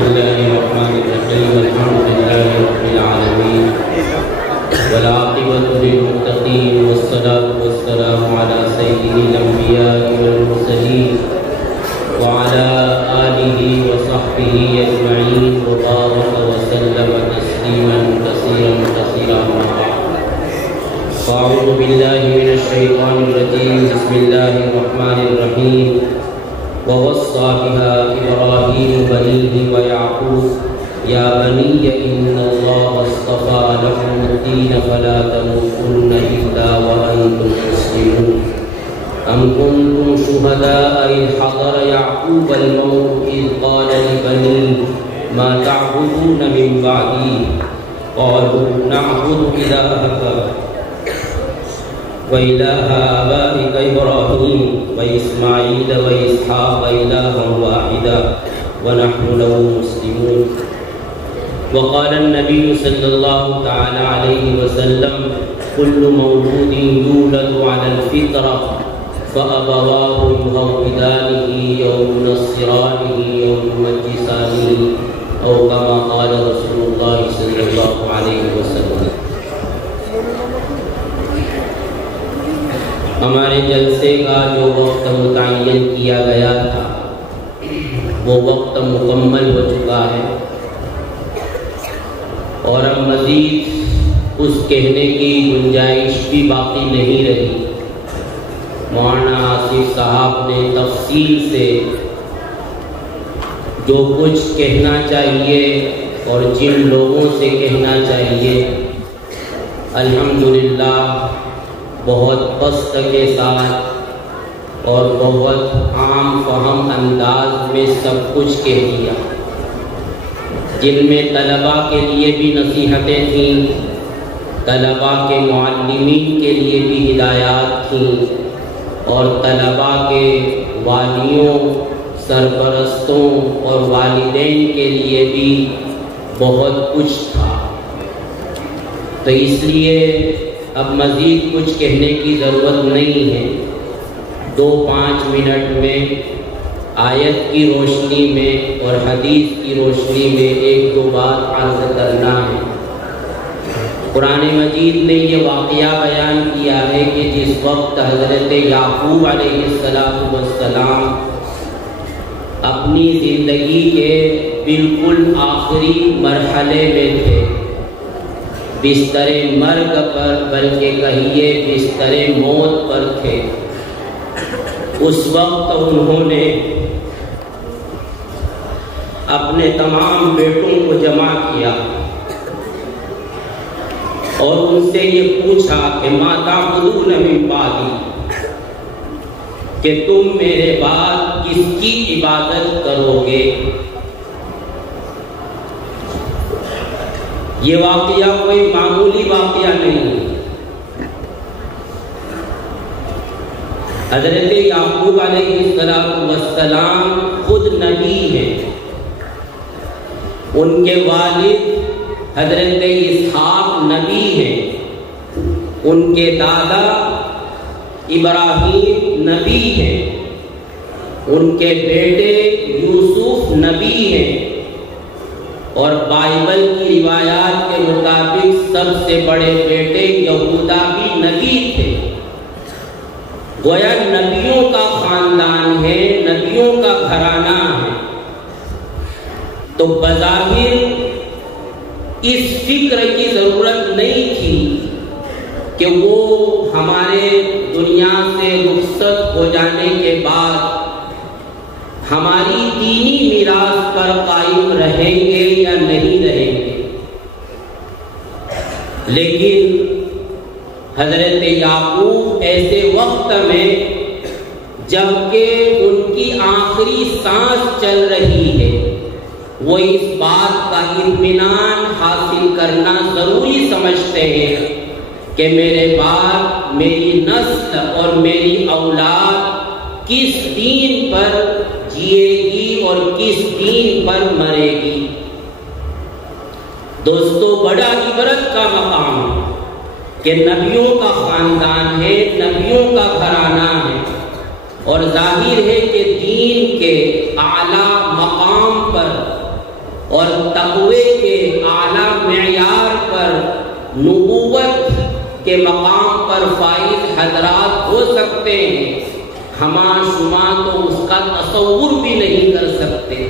الله الرحمن الرحيم الحمد لله رب العالمين والعاقبة للمتقين والصلاة والسلام على سيد الأنبياء والمرسلين وعلى آله وصحبه أجمعين وبارك وسلم تسليما كثيرا أعوذ بالله من الشيطان الرجيم بسم الله الرحمن الرحيم ووصى بها إبراهيم بنيه ويعقوب يا بني إن الله اصطفى لكم الدين فلا تموتن إلا وأنتم مسلمون أم كنتم شهداء إذ حضر يعقوب الموت إذ قال لبنيه ما تعبدون من بعدي قالوا نعبد إلهك وإله آبائك إبراهيم وإسماعيل وإسحاق إلها واحدا ونحن له مسلمون وقال النبي صلى الله تعالى عليه وسلم كل مولود يولد على الفطرة فأبواه يهودانه أو ينصرانه أو يمجسانه أو كما قال رسول الله صلى الله عليه وسلم. ہمارے جلسے کا جو وقت متعین کیا گیا تھا وہ وقت مکمل ہو چکا ہے اور اب مزید اس کہنے کی گنجائش بھی باقی نہیں رہی. مولانا آصف صاحب نے تفصیل سے جو کچھ کہنا چاہیے اور جن لوگوں سے کہنا چاہیے الحمدللہ بہت بسط کے ساتھ اور بہت عام فہم انداز میں سب کچھ کہہ دیا، جن میں طلباء کے لیے بھی نصیحتیں تھیں، طلباء کے معلمین کے لیے بھی ہدایات تھیں اور طلباء کے والیوں، سرپرستوں اور والدین کے لیے بھی بہت کچھ تھا. تو اس لیے اب مزید کچھ کہنے کی ضرورت نہیں ہے. 2-5 منٹ میں آیت کی روشنی میں اور حدیث کی روشنی میں 1-2 بات عرض کرنا ہے. قرآن مجید نے یہ واقعہ بیان کیا ہے کہ جس وقت حضرت یعقوب علیہ السلام اپنی زندگی کے بالکل آخری مرحلے میں تھے، بستر مرگ پر، بلکہ کہیے بستر موت پر تھے، اس وقت انہوں نے اپنے تمام بیٹوں کو جمع کیا اور ان سے یہ پوچھا کہ ما تعبدون من بعدی، کہ تم میرے بعد کس کی عبادت کرو گے. یہ واقعہ کوئی معمولی واقعہ نہیں. حضرت یعقوب علیہ السلام خود نبی ہیں، ان کے والد حضرت اسحاق نبی ہیں، ان کے دادا ابراہیم نبی ہیں، ان کے بیٹے یوسف نبی ہیں اور بائبل کی روایات کے مطابق سب سے بڑے بیٹے یہودا بھی نبی تھے. گویا نبیوں کا خاندان ہے، نبیوں کا گھرانہ ہے. تو بظاہر اس فکر کی ضرورت نہیں تھی کہ وہ ہمارے دنیا سے رخصت ہو جانے کے بعد ہماری دینی میراث پر قائم رہیں گے یا نہیں رہیں گے. لیکن حضرت یعقوب ایسے وقت میں جبکہ ان کی آخری سانس چل رہی ہے، وہ اس بات کا اطمینان حاصل کرنا ضروری سمجھتے ہیں کہ میرے بعد میری نسل اور میری اولاد کس دین پر جیے گی اور کس دین پر مرے گی. دوستو، بڑا عبرت کا مقام کہ نبیوں کا خاندان ہے، نبیوں کا گھرانہ ہے اور ظاہر ہے کہ دین کے اعلیٰ مقام پر اور تقوی کے اعلیٰ معیار پر نبوت کے مقام پر فائز حضرات ہو سکتے ہیں، ہما شما تو اس کا تصور بھی نہیں کر سکتے۔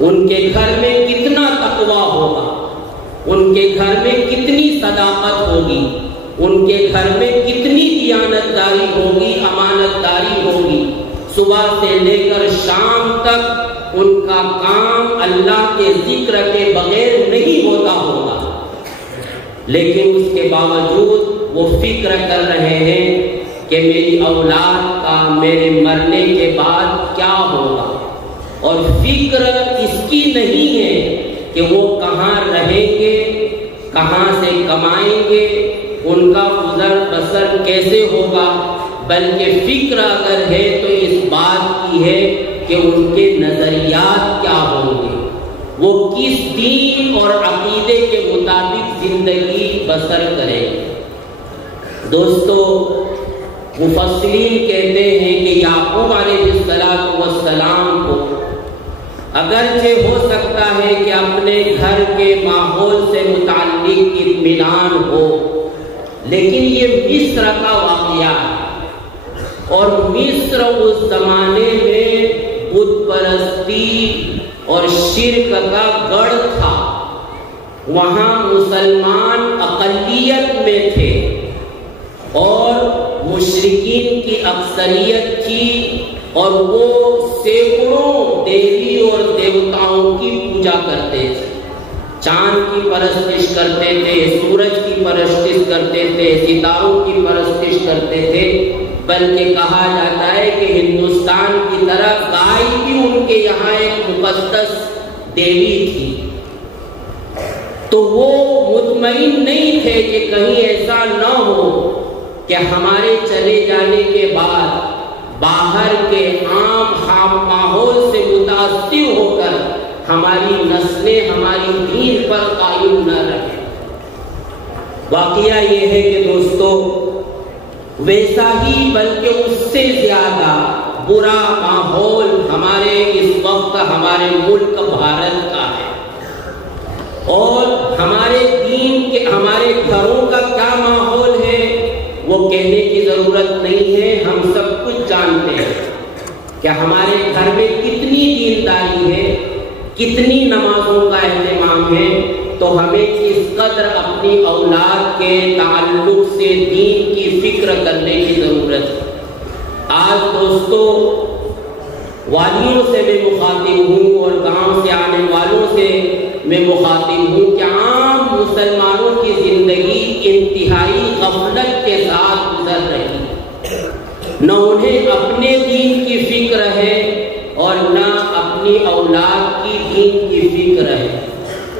ان کے گھر میں کتنا تقوی ہوگا، ان کے گھر میں کتنی صداقت ہوگی، ان کے گھر میں کتنی دیانتداری ہوگی، امانت داری ہوگی۔ صبح سے لے کر شام تک ان کا کام اللہ کے ذکر کے بغیر نہیں ہوتا ہوگا، لیکن اس کے باوجود وہ فکر کر رہے ہیں کہ میری اولاد کا میرے مرنے کے بعد کیا ہوگا، اور فکر اس کی نہیں ہے کہ وہ کہاں رہیں گے، کہاں سے کمائیں گے، ان کا گزر بسر کیسے ہوگا، بلکہ فکر اگر ہے تو اس بات کی ہے کہ ان کے نظریات کیا ہوں گے، وہ کس دین اور عقیدے کے مطابق زندگی بسر کریں گے۔ دوستو، مفسرین کہتے ہیں کہ یعقوب علیہ السلام کو اگرچہ ہو سکتا ہے کہ اپنے گھر کے ماحول سے متعلق اطمینان ہو، لیکن یہ مصر کا واقعہ ہے، اور مصر اس زمانے میں بت پرستی اور شرک کا گڑھ تھا۔ وہاں مسلمان اقلیت میں تھے اور مشرکین کی اکثریت تھی، اور وہ سینکڑوں دیوی اور دیوتاؤں کی پوجا کرتے تھے، چاند کی پرستش کرتے تھے، سورج کی پرستش کرتے تھے، ستاروں کی پرستش کرتے تھے، بلکہ کہا جاتا ہے کہ ہندوستان کی طرف گائے بھی ان کے یہاں ایک مقدس دیوی تھی۔ تو وہ مطمئن نہیں تھے کہ کہیں ایسا نہ ہو کہ ہمارے چلے جانے کے بعد باہر کے عام ماحول سے متاثر ہو کر ہماری نسلیں ہماری دین پر قائم نہ رہیں۔ واقعہ یہ ہے کہ دوستو، ویسا ہی بلکہ اس سے زیادہ برا ماحول ہمارے اس وقت ہمارے ملک بھارت کا ہے، اور ہمارے دین کے ہمارے گھروں کا کیا ماحول ہے وہ کہنے کی ضرورت نہیں ہے، ہم سب کچھ جانتے ہیں کہ ہمارے گھر میں کتنی دینداری ہے، کتنی نمازوں کا اہتمام ہے، تو ہمیں کس قدر اپنی اولاد کے تعلق سے دین کی فکر کرنے کی ضرورت ہے۔ آج دوستو، والیوں سے میں مخاطب ہوں اور گاؤں سے آنے والوں سے میں مخاطب ہوں کہ عام مسلمانوں کی زندگی انتہائی غفلت کے ساتھ گزر رہی ہے، نہ انہیں اپنے دین کی فکر ہے اور نہ اپنی اولاد کی دین کی فکر ہے۔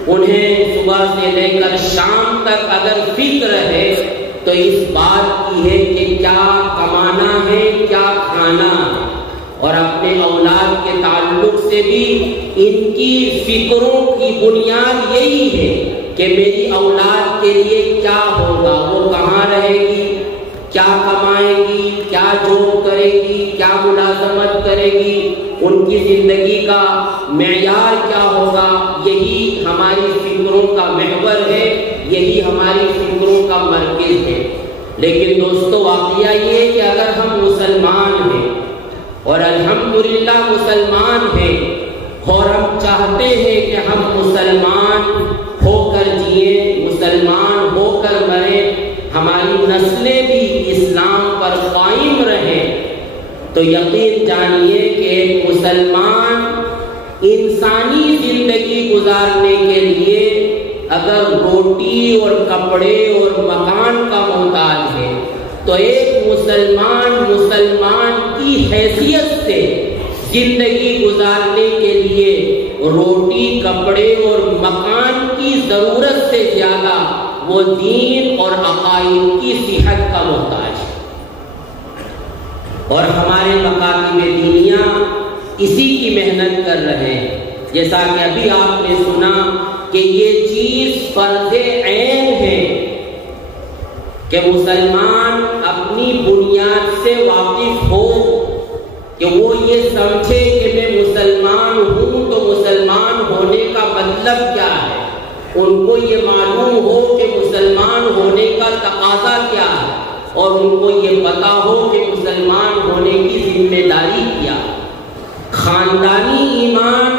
انہیں صبح سے لے کر شام تک اگر فکر ہے تو اس بات کی ہے کہ کیا کمانا ہے، کیا کھانا ہے، اور اپنے اولاد کے تعلق سے بھی ان کی فکروں کی بنیاد یہی ہے کہ میری اولاد کے لیے کیا ہوگا، وہ کہاں رہے گی، کیا کمائے گی، کیا جاب کرے گی، کیا ملازمت کرے گی، ان کی زندگی کا معیار کیا ہوگا۔ یہی ہماری فکروں کا محور ہے، یہی ہماری فکروں کا مرکز ہے۔ لیکن دوستو، واقعہ یہ کہ اگر ہم مسلمان ہیں اور الحمدللہ مسلمان ہیں، اور ہم چاہتے ہیں کہ ہم مسلمان ہو کر جئیں، مسلمان ہو کر مریں، ہماری نسلیں بھی اسلام پر قائم رہیں، تو یقین جانیے کہ ایک مسلمان انسانی زندگی گزارنے کے لیے اگر روٹی اور کپڑے اور مکان کا محتاج ہے، تو ایک مسلمان کی حیثیت سے زندگی گزارنے کے لیے روٹی، کپڑے اور مکان کی ضرورت سے زیادہ وہ دین اور عقائد کی صحت کا محتاج ہے۔ اور ہمارے مکاتب دینیا اسی کی محنت کر رہے ہیں، جیسا کہ ابھی آپ نے سنا کہ یہ چیز فرض عین ہے کہ مسلمان اپنی بنیاد سے واقف ہو، کہ وہ یہ سمجھے کہ میں مسلمان ہوں تو مسلمان ہونے ان کو یہ معلوم ہو کہ مسلمان ہونے کا تقاضا کیا ہے، اور ان کو یہ پتا ہو کہ مسلمان ہونے کی ذمہ داری کیا ہے۔ خاندانی ایمان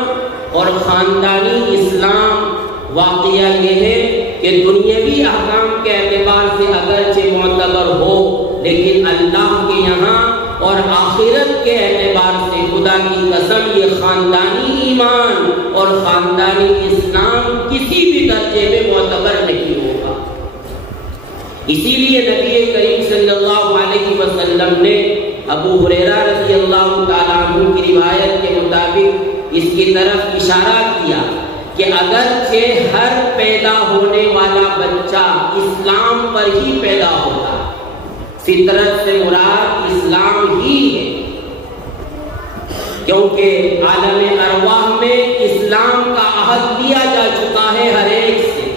اور خاندانی اسلام واقعہ یہ ہے کہ دنیاوی احکام کے اعتبار سے اگرچہ معتبر ہو، لیکن اللہ کے یہاں اور آخرت کے اعتبار سے خدا کی قسم یہ خاندانی ایمان اور خاندانی اسلام کسی بھی درجے میں معتبر نہیں ہوگا۔ اسی لیے نبی کریم صلی اللہ علیہ وسلم نے ابو ہریرہ رضی اللہ تعالیٰ عنہ کی روایت کے مطابق اس کی طرف اشارہ کیا کہ اگرچہ ہر پیدا ہونے والا بچہ اسلام پر ہی پیدا ہوتا ہے، فطرت سے مراد اسلام ہی ہے، کیونکہ عالم ارواح میں اسلام کا عہد دیا جا چکا ہے ہر ایک سے،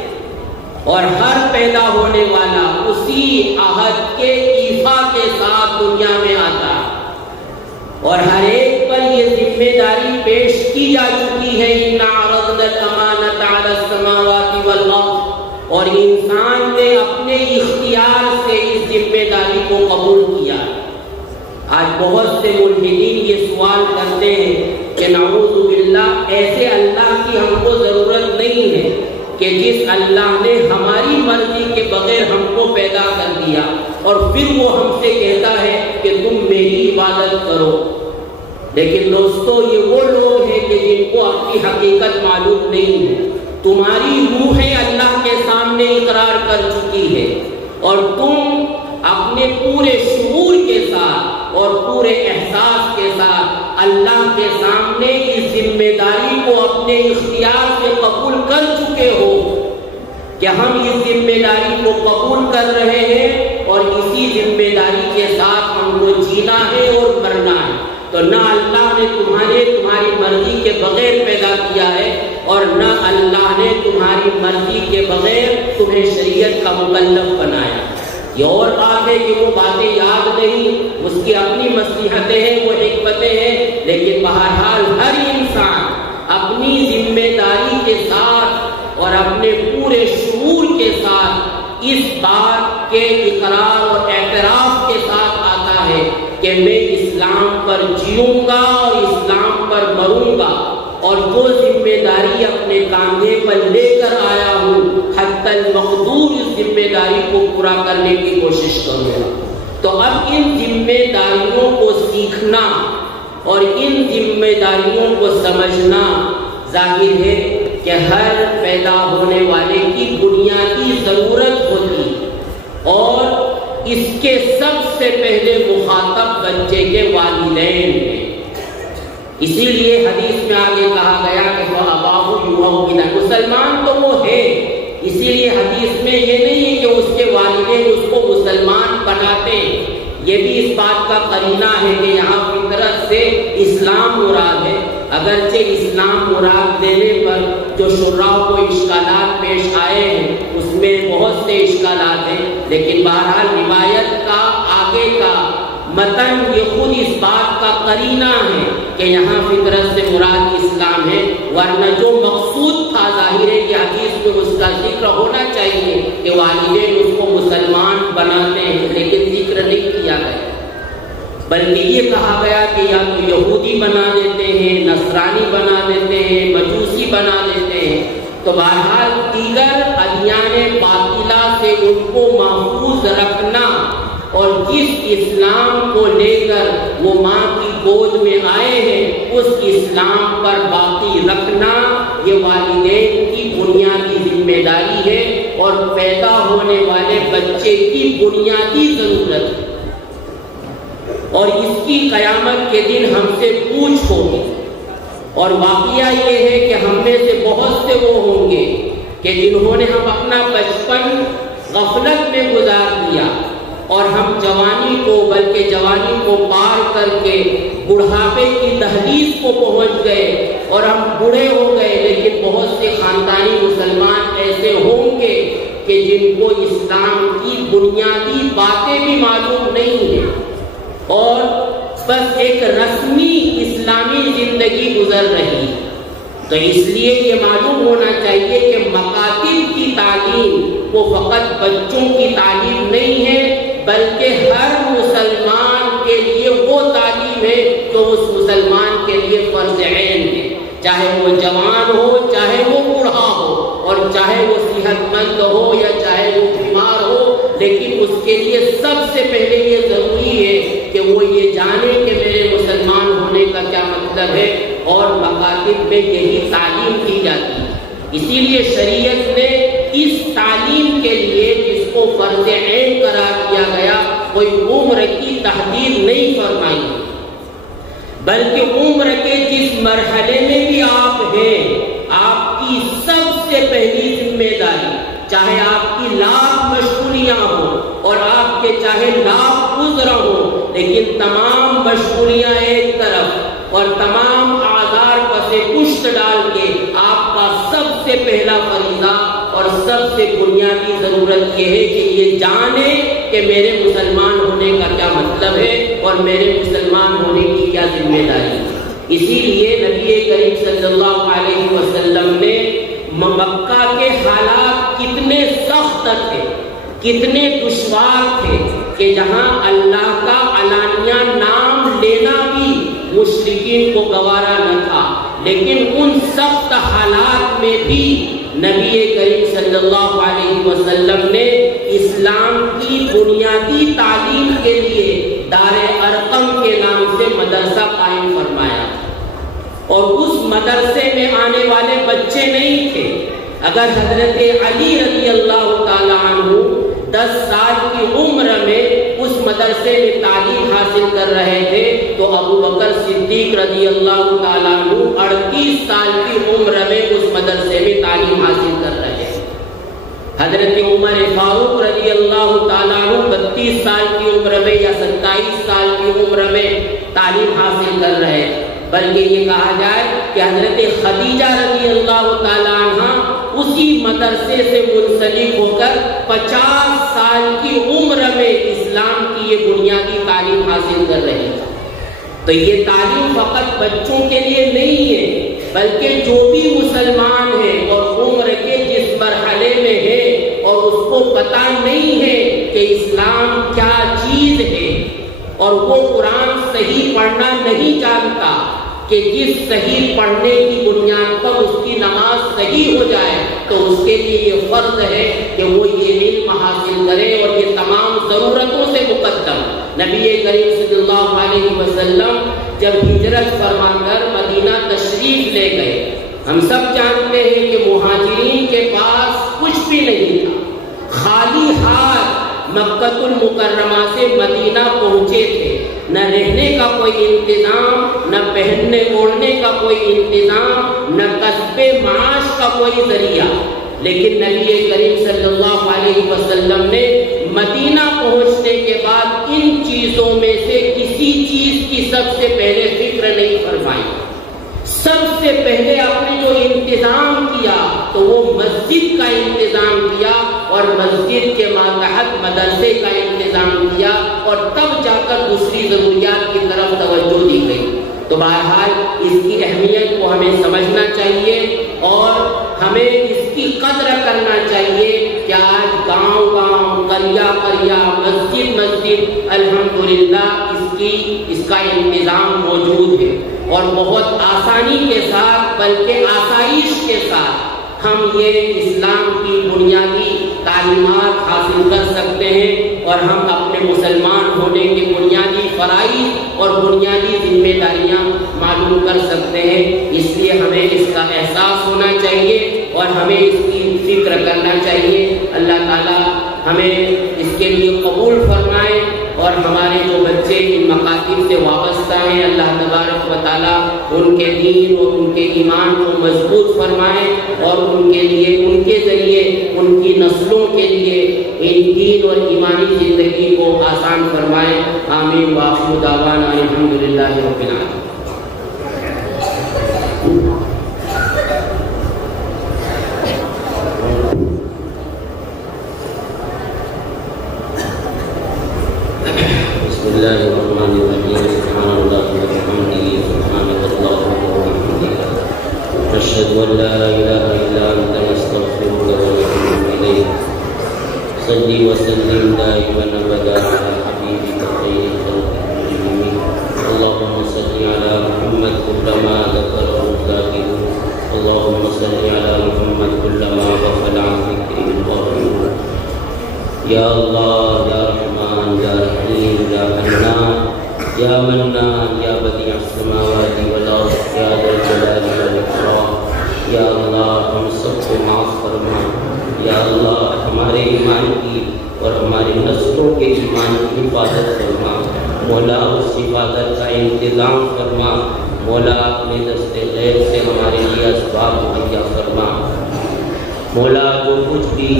اور ہر پیدا ہونے والا اسی عہد کے ایفا کے ساتھ دنیا میں آتا ہے، اور ہر ایک پر یہ ذمہ داری پیش کی جا چکی ہے، اِنَّا عَرَضْنَا الْأَمَانَةَ عَلَى السَّمَاوَاتِ وَالْأَرْضِ، اور انسان نے اپنے اختیار سے اس ذمہ داری کو قبول کیا۔ آج بہت سے ملحدین یہ سوال کرتے ہیں کہ نعوذ باللہ، ایسے اللہ کی ہم کو ضرورت نہیں ہے کہ جس اللہ نے ہماری مرضی کے بغیر ہم کو پیدا کر دیا اور پھر وہ ہم سے کہتا ہے کہ تم میری عبادت کرو۔ لیکن دوستو، یہ وہ لوگ ہیں کہ جن کو اپنی حقیقت معلوم نہیں ہے۔ تمہاری روحیں اللہ کے سامنے اقرار کر چکی ہے، اور تم اپنے پورے شعور کے ساتھ اور پورے احساس کے ساتھ اللہ کے سامنے اس ذمہ داری کو اپنے اختیار سے قبول کر چکے ہو کہ ہم اس ذمہ داری کو قبول کر رہے ہیں، اور اسی ذمہ داری کے ساتھ ہم کو جینا ہے اور مرنا ہے۔ تو نہ اللہ نے تمہاری مرضی کے بغیر پیدا کیا ہے، اور نہ اللہ نے تمہاری مرضی کے بغیر تمہیں شریعت کا مکلف بنایا۔ یہ اور بات ہے کہ وہ باتیں یاد نہیں، اس کی اپنی مصلحتیں ہیں، وہ حکمتیں ہیں، لیکن بہرحال ہر انسان اپنی ذمہ داری کے ساتھ اور اپنے پورے شعور کے ساتھ اس بات کے اقرار اور اعتراف کے ساتھ آتا ہے کہ میں اسلام پر جیوں گا اور اسلام پر مروں گا، اور جو ذمہ داری اپنے کاندھے پر لے کر آیا ہوں حتی المقدور اس ذمہ داری کو پورا کرنے کی کوشش کروں گا۔ تو اب ان ذمہ داریوں کو سیکھنا اور ان ذمہ داریوں کو سمجھنا ظاہر ہے کہ ہر پیدا ہونے والے کی بنیادی ضرورت ہوتی، اور اس کے سب سے پہلے مخاطب بچے کے والدین ہیں۔ اسی لیے حدیث میں آگے کہا گیا کہ فَأَبَاهُ يُهَوِّدَانِ، مسلمان تو وہ ہے، اسی لیے حدیث میں یہ نہیں ہے کہ اس کے والدین اس کو مسلمان بناتے ہیں، یہ بھی اس بات کا قرینہ ہے کہ یہاں فطرت سے اسلام مراد ہے، اگرچہ اسلام مراد دینے پر جو شراح کو اشکالات پیش آئے ہیں اس میں بہت سے اشکالات ہیں، لیکن بہرحال روایت کا آگے کا متن یہ خود اس بات کا قرینہ ہے کہ یہاں فطرت سے مراد اسلام ہے، ورنہ جو مقصود تھا ظاہر ہے کہ حدیث میں اس کا ذکر ہونا چاہیے کہ والدین اس کو مسلمان بناتے ہیں، لیکن ذکر نہیں کیا گیا، بلکہ یہ کہا گیا کہ یا تو یہودی بنا دیتے ہیں، نصرانی بنا دیتے ہیں، مجوسی بنا دیتے ہیں۔ تو بہرحال دیگر ادیان باطلہ سے ان کو محفوظ رکھنا، اور جس اسلام کو لے کر وہ ماں کی گود میں آئے ہیں اس اسلام پر باقی رکھنا، یہ والدین کی بنیادی ذمہ داری ہے اور پیدا ہونے والے بچے کی بنیادی ضرورت ہے، اور اس کی قیامت کے دن ہم سے پوچھ ہوگی۔ اور واقعہ یہ ہے کہ ہم میں سے بہت سے وہ ہوں گے کہ جنہوں نے ہم اپنا بچپن غفلت میں گزار دیا، اور ہم جوانی کو بلکہ جوانی کو پار کر کے بڑھاپے کی دہلیز کو پہنچ گئے اور ہم بوڑھے ہو گئے، لیکن بہت سے خاندانی مسلمان ایسے ہوں گے کہ جن کو اسلام کی بنیادی باتیں بھی معلوم نہیں ہیں، اور بس ایک رسمی اسلامی زندگی گزر رہی ہے۔ تو اس لیے یہ معلوم ہونا چاہیے کہ مکاتب کی تعلیم وہ فقط بچوں کی تعلیم نہیں ہے، بلکہ ہر مسلمان کے لیے وہ تعلیم ہے جو اس مسلمان کے لیے فرض عین ہے، چاہے وہ جوان ہو، چاہے وہ بوڑھا ہو، اور چاہے وہ صحت مند ہو یا چاہے وہ بیمار ہو، لیکن اس کے لیے سب سے پہلے یہ ضروری ہے کہ وہ یہ جانے کہ میرے مسلمان ہونے کا کیا مطلب ہے، اور مکاتب میں یہی تعلیم دی جاتی ہے۔ اسی لیے شریعت نے اس تعلیم کے لیے جس کو فرض عین قرار دیا گیا کوئی عمر کی تحدید نہیں فرمائی، بلکہ عمر کے جس مرحلے میں بھی آپ ہیں، آپ کی سب سے پہلی ذمہ داری، چاہے آپ کی لاکھ مشغولیاں ہوں اور آپ کے چاہے لاکھ عذر ہوں، لیکن تمام مشغولیاں ایک طرف اور تمام آزار پسے پشت ڈال کے آپ کا سب سے پہلا فریضہ اور سب سے بنیادی ضرورت یہ ہے کہ یہ جانے کہ میرے مسلمان ہونے کا کیا مطلب ہے اور میرے مسلمان ہونے کی کیا ذمہ داری ہے۔ اسی لیے نبی کریم صلی اللہ علیہ وسلم نے مکہ کے حالات کتنے سخت تھے، کتنے دشوار تھے کہ جہاں اللہ کا علانیہ نام لینا بھی مشرکین کو گوارا نہ تھا، لیکن ان سخت حالات میں بھی نبی کریم صلی اللہ علیہ وسلم نے اسلام کی بنیادی تعلیم کے لیے دار ارقم کے نام سے مدرسہ قائم فرمایا، اور اس مدرسے میں آنے والے بچے نہیں تھے۔ اگر حضرت علی رضی اللہ تعالیٰ عنہ 10 سال کی عمر میں اس مدرسے میں تعلیم حاصل کر رہے تھے تو ابو بکر صدیق رضی اللہ تعالیٰ عنہ 38 سال کی عمر میں اس مدرسے میں تعلیم حاصل کر رہے تھے۔ حضرت عمر فاروق رضی اللہ تعالیٰ عنہ 32 سال کی عمر میں یا 27 سال کی عمر میں تعلیم حاصل کر رہے تھے، بلکہ یہ کہا جائے کہ حضرت خدیجہ رضی اللہ تعالیٰ عنہ اسی مدرسے سے منسلک ہو کر 50 سال کی عمر میں اسلام کی یہ بنیادی تعلیم حاصل کر رہی ہے۔ تو یہ تعلیم فقط بچوں کے لیے نہیں ہے، بلکہ جو بھی مسلمان ہے اور عمر کے جس مرحلے میں ہے اور اس کو پتہ نہیں ہے کہ اسلام کیا چیز ہے اور وہ قرآن صحیح پڑھنا نہیں جانتا، کہ جس صحیح پڑھنے کی بنیاد پر اس کی نماز صحیح ہو جائے تو اس کے لیے یہ فرض ہے کہ وہ یہ علم حاصل کرے، اور یہ تمام ضرورتوں سے مقدم نبی کریم صلی اللہ علیہ وسلم جب ہجرت فرما کر مدینہ تشریف لے گئے، ہم سب جانتے ہیں کہ مہاجرین کے پاس کچھ بھی نہیں تھا، خالی ہاتھ مکہ المکرمہ سے مدینہ پہنچے تھے، نہ رہنے کا کوئی انتظام، نہ پہننے اوڑھنے کا کوئی انتظام، نہ کسب معاش کا کوئی ذریعہ، لیکن نبی کریم صلی اللہ علیہ وسلم نے مدینہ پہنچنے کے بعد ان چیزوں میں سے کسی چیز کی سب سے پہلے فکر نہیں فرمائی۔ سب سے پہلے آپ نے جو انتظام کیا تو وہ مسجد کا انتظام کیا، اور مسجد کے ماتحت مدرسے کا انتظام کیا، اور تب جا کر دوسری ضروریات کی طرف توجہ دی گئی۔ تو بہرحال اس کی اہمیت کو ہمیں سمجھنا چاہیے اور ہمیں اس کی قدر کرنا چاہیے کہ آج گاؤں گاؤں، قریہ قریہ، مسجد مسجد الحمدللہ اس کا انتظام موجود ہے، اور بہت آسانی کے ساتھ بلکہ آسائش کے ساتھ ہم یہ اسلام کی بنیادی تعلیمات حاصل کر سکتے ہیں، اور ہم اپنے مسلمان ہونے کے بنیادی فرائض اور بنیادی ذمہ داریاں معلوم کر سکتے ہیں۔ اس لیے ہمیں اس کا احساس ہونا چاہیے اور ہمیں اس کی فکر کرنا چاہیے۔ اللہ تعالیٰ ہمیں اس کے لیے قبول فرمائے، اور ہمارے جو بچے ان مکاتب سے وابستہ ہیں اللہ تبارک و تعالیٰ ان کے دین اور ان کے ایمان کو مضبوط فرمائے، اور ان کے لیے، ان کے ذریعے ان کی نسلوں کے لیے ان دین اور ایمانی زندگی کو آسان فرمائے۔ آمین وآخر دعوانا الحمدللہ رب العالمین۔ بسم اللہ الرحمن الرحیم۔ سبحان اللہ وبحمدہ، سبحان اللہ وبحمدہ، اشہد صلی وسلم دائما ابدا علی حبیبک خیر الخلق کلہم اللہم صلی علی محمد کلما ذکرہ الذاکرون اللہم صلی علی محمد کلما غفل عن ذکرہ الغافلون یا اللہ یا رحمان یا رحیم یا حنان یا منان یا بدیع السماوات والارض یا ذا الجلال والاکرام یا اللہ ہم سب کو معاف فرما یا اللہ ہمارے ایمان کی اور ہماری نسلوں کے ایمان کی حفاظت فرما مولا اس حفاظت کا انتظام فرما مولا اپنے دست غیب سے ہمارے لیے اسباب مہیا فرما مولا جو کچھ بھی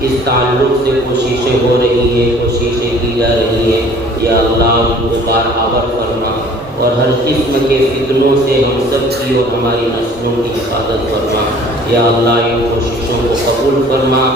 اس تعلق سے کوششیں ہو رہی ہیں کوششیں کی جا رہی ہیں یا اللہ ان کو پار آور فرما اور ہر قسم کے فتنوں سے ہم سب کی اور ہماری نسلوں کی حفاظت فرما یا اللہ ان کوششوں کو قبول فرما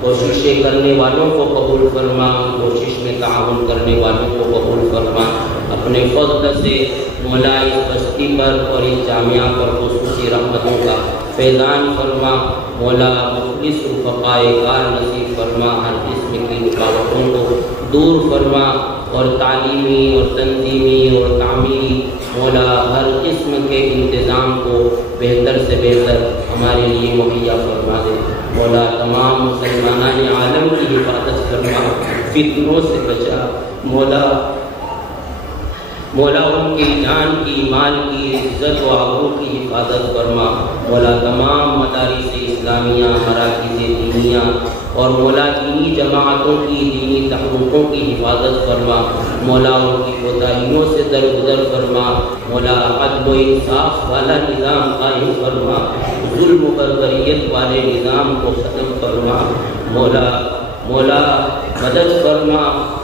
کوششیں کرنے والوں کو قبول فرما کوشش میں تعاون کرنے والوں کو قبول فرما اپنے فضل سے مولا اس بستی پر اور اس جامعہ پر خصوصی رحمتوں کا فیضان فرما مولا مخلص رفقائے کار نصیب فرما ہر قسم کی رکاوٹوں کو دور فرما اور تعلیمی اور تنظیمی اور تعمیری مولا ہر قسم کے انتظام کو بہتر سے بہتر ہمارے لیے مہیا فرما دے مولا تمام مسلمانان عالم کی حفاظت فرما فتنوں سے بچا مولا ان کی جان کی مال کی عزت و آبرو کی حفاظت فرما مولا تمام مدارس اسلامیہ مراکز دینیہ اور مولا دینی جماعتوں کی دینی تحریکوں کی حفاظت فرما مولا ان کی کوتاہیوں سے درگزر فرما مولا عدل و انصاف والا نظام قائم فرما ظلم و بربریت والے نظام کو ختم فرما مولا مدد فرما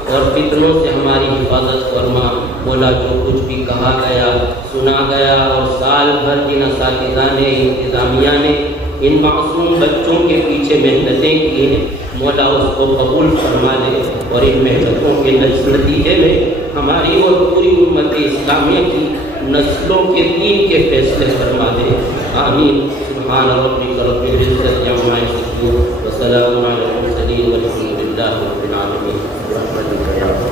اور فتنوں سے ہماری حفاظت فرما مولا جو کچھ بھی کہا گیا سنا گیا اور سال بھر جن اساتذہ نے انتظامیہ نے ان معصوم بچوں کے پیچھے محنتیں کی ہیں مولا اس کو قبول فرما لے اور ان محنتوں کے نتیجے میں ہماری اور پوری امت اسلامیہ کی نسلوں کے دین کے فیصلے فرما دے آمین سبحان ربک رب العزت عما یصفون وسلام علی المرسلین والحمد للہ رب العالمین